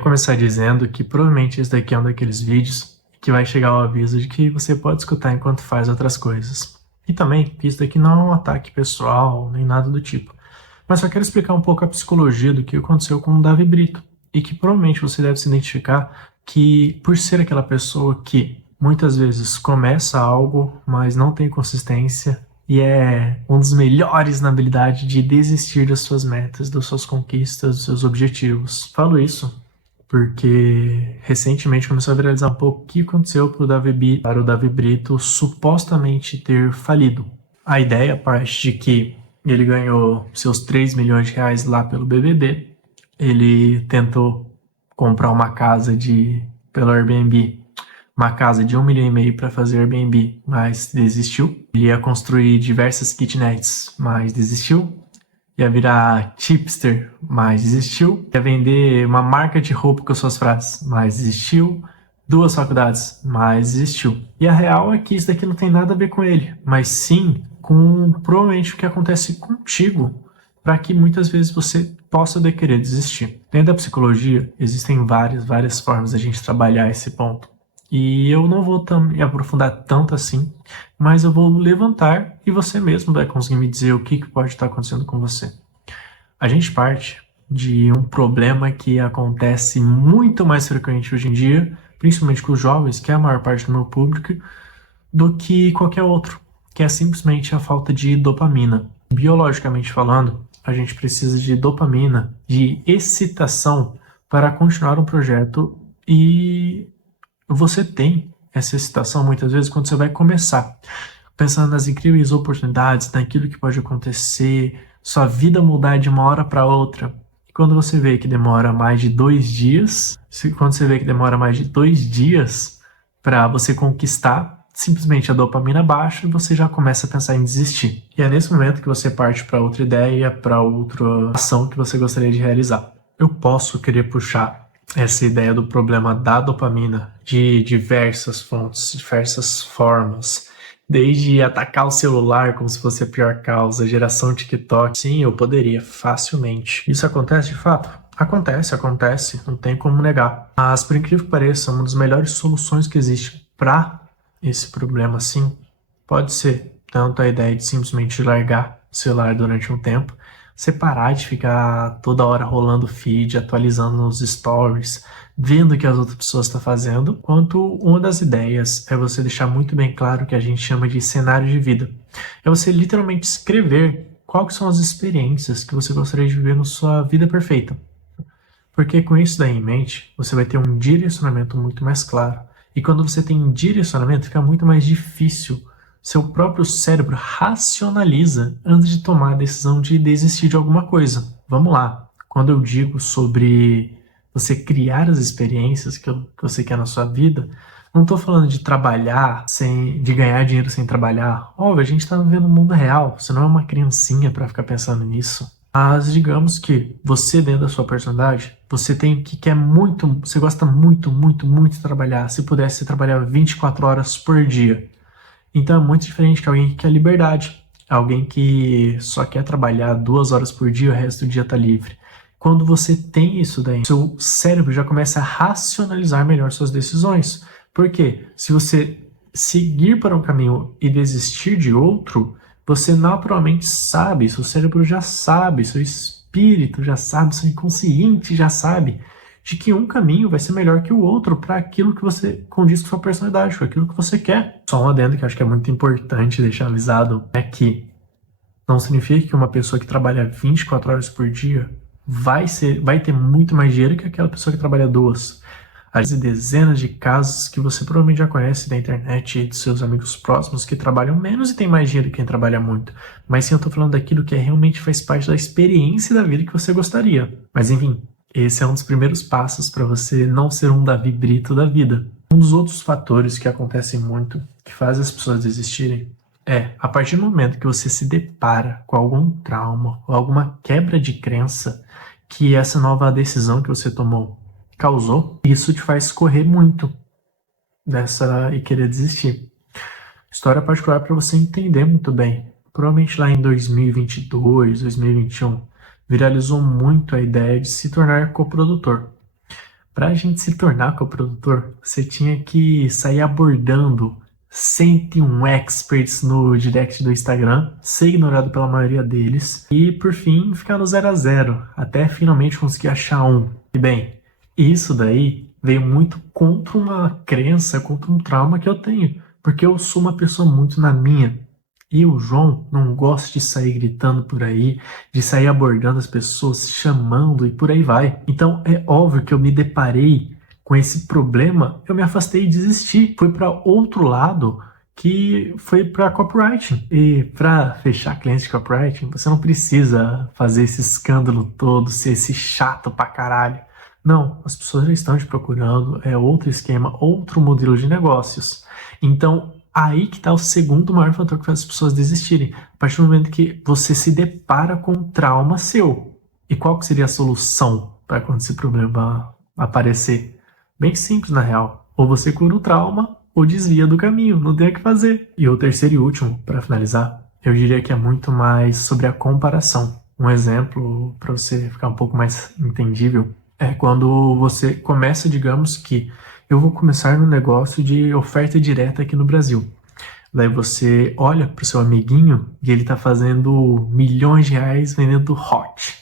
começar dizendo que provavelmente esse daqui é um daqueles vídeos que vai chegar o aviso de que você pode escutar enquanto faz outras coisas. E também que isso daqui não é um ataque pessoal, nem nada do tipo. Mas só quero explicar um pouco a psicologia do que aconteceu com o Davi Brito. E que provavelmente você deve se identificar que, por ser aquela pessoa que muitas vezes começa algo, mas não tem consistência, e é um dos melhores na habilidade de desistir das suas metas, das suas conquistas, dos seus objetivos. Falo isso porque recentemente começou a viralizar um pouco o que aconteceu para o Davi Brito supostamente ter falido. A ideia parte de que ele ganhou seus 3 milhões de reais lá pelo BBB, ele tentou comprar uma casa pelo Airbnb, uma casa de 1,5 milhão para fazer Airbnb, mas desistiu. Ele ia construir diversas kitnets, mas desistiu. Ia virar chipster, mas desistiu. Ia vender uma marca de roupa com as suas frases, mas desistiu. 2 faculdades, mas desistiu. E a real é que isso daqui não tem nada a ver com ele, mas sim com provavelmente o que acontece contigo, para que muitas vezes você possa querer desistir. Dentro da psicologia, existem várias formas de a gente trabalhar esse ponto. E eu não vou me aprofundar tanto assim, mas eu vou levantar e você mesmo vai conseguir me dizer o que pode estar acontecendo com você. A gente parte de um problema que acontece muito mais frequente hoje em dia, principalmente com os jovens, que é a maior parte do meu público, do que qualquer outro, que é simplesmente a falta de dopamina. Biologicamente falando, a gente precisa de dopamina, de excitação para continuar um projeto, e você tem essa excitação muitas vezes quando você vai começar, pensando nas incríveis oportunidades, naquilo que pode acontecer, sua vida mudar de uma hora para outra. E quando você vê que demora mais de 2 dias, para você conquistar, simplesmente a dopamina baixa e você já começa a pensar em desistir. E é nesse momento que você parte para outra ideia, para outra ação que você gostaria de realizar. Eu posso querer puxar essa ideia do problema da dopamina de diversas fontes, diversas formas, desde atacar o celular como se fosse a pior causa, geração TikTok. Sim, eu poderia facilmente. Isso acontece de fato? Acontece, não tem como negar. Mas, por incrível que pareça, uma das melhores soluções que existe para esse problema, sim, pode ser tanto a ideia de simplesmente largar o celular durante um tempo, você parar de ficar toda hora rolando feed, atualizando nos stories, vendo o que as outras pessoas estão fazendo, quanto uma das ideias é você deixar muito bem claro o que a gente chama de cenário de vida. É você literalmente escrever quais são as experiências que você gostaria de viver na sua vida perfeita. Porque com isso daí em mente, você vai ter um direcionamento muito mais claro. E quando você tem um direcionamento, fica muito mais difícil. Seu próprio cérebro racionaliza antes de tomar a decisão de desistir de alguma coisa. Vamos lá. Quando eu digo sobre você criar as experiências que você quer na sua vida, não estou falando de trabalhar de ganhar dinheiro sem trabalhar. Óbvio, a gente está vivendo um mundo real. Você não é uma criancinha para ficar pensando nisso. Mas digamos que você, dentro da sua personalidade, você gosta muito de trabalhar. Se pudesse, você trabalhar 24 horas por dia. Então é muito diferente que alguém que quer liberdade. Alguém que só quer trabalhar 2 horas por dia e o resto do dia tá livre. Quando você tem isso daí, seu cérebro já começa a racionalizar melhor suas decisões. Porque se você seguir para um caminho e desistir de outro, você naturalmente sabe, seu cérebro já sabe, seu espírito já sabe, seu inconsciente já sabe de que um caminho vai ser melhor que o outro para aquilo que você condiz com sua personalidade, com aquilo que você quer. Só um adendo que eu acho que é muito importante deixar avisado é que não significa que uma pessoa que trabalha 24 horas por dia vai ter muito mais dinheiro que aquela pessoa que trabalha 2. Há dezenas de casos que você provavelmente já conhece da internet e dos seus amigos próximos que trabalham menos e tem mais dinheiro que quem trabalha muito. Mas sim, eu tô falando daquilo que realmente faz parte da experiência da vida que você gostaria. Mas enfim, esse é um dos primeiros passos para você não ser um Davi Brito da vida. Um dos outros fatores que acontecem muito, que faz as pessoas desistirem, é a partir do momento que você se depara com algum trauma ou alguma quebra de crença que essa nova decisão que você tomou causou, isso te faz correr muito e querer desistir. História particular para você entender muito bem. Provavelmente lá em 2022, 2021, viralizou muito a ideia de se tornar coprodutor. Para a gente se tornar coprodutor, você tinha que sair abordando 101 experts no direct do Instagram, ser ignorado pela maioria deles e, por fim, ficar no 0 a 0, até finalmente conseguir achar um. E bem, isso daí veio muito contra uma crença, contra um trauma que eu tenho, porque eu sou uma pessoa muito na minha. E o João não gosta de sair gritando por aí, de sair abordando as pessoas, chamando e por aí vai. Então é óbvio que eu me deparei com esse problema, eu me afastei e desisti. Fui para outro lado, que foi para copywriting. E para fechar clientes de copywriting, você não precisa fazer esse escândalo todo, ser esse chato pra caralho. Não, as pessoas já estão te procurando, é outro esquema, outro modelo de negócios. Então, aí que está o segundo maior fator que faz as pessoas desistirem. A partir do momento que você se depara com um trauma seu. E qual que seria a solução para quando esse problema aparecer? Bem simples, na real. Ou você cura o trauma, ou desvia do caminho, não tem o que fazer. E o terceiro e último, para finalizar, eu diria que é muito mais sobre a comparação. Um exemplo, para você ficar um pouco mais entendível, é quando você começa, digamos que eu vou começar no negócio de oferta direta aqui no Brasil. Daí você olha para o seu amiguinho e ele está fazendo milhões de reais vendendo hot.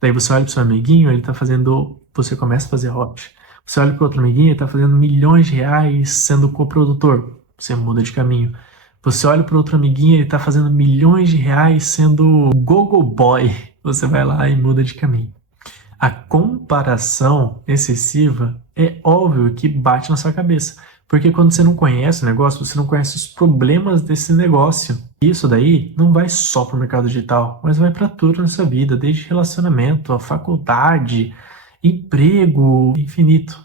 Daí você olha para o seu amiguinho, ele está fazendo. Você começa a fazer hot. Você olha para outro amiguinho, ele está fazendo milhões de reais sendo coprodutor. Você muda de caminho. Você olha para outro amiguinho, ele está fazendo milhões de reais sendo gogo boy. Você vai lá e muda de caminho. A comparação excessiva é óbvio que bate na sua cabeça. Porque quando você não conhece o negócio, você não conhece os problemas desse negócio. Isso daí não vai só para o mercado digital, mas vai para tudo na sua vida, desde relacionamento, a faculdade, emprego, infinito.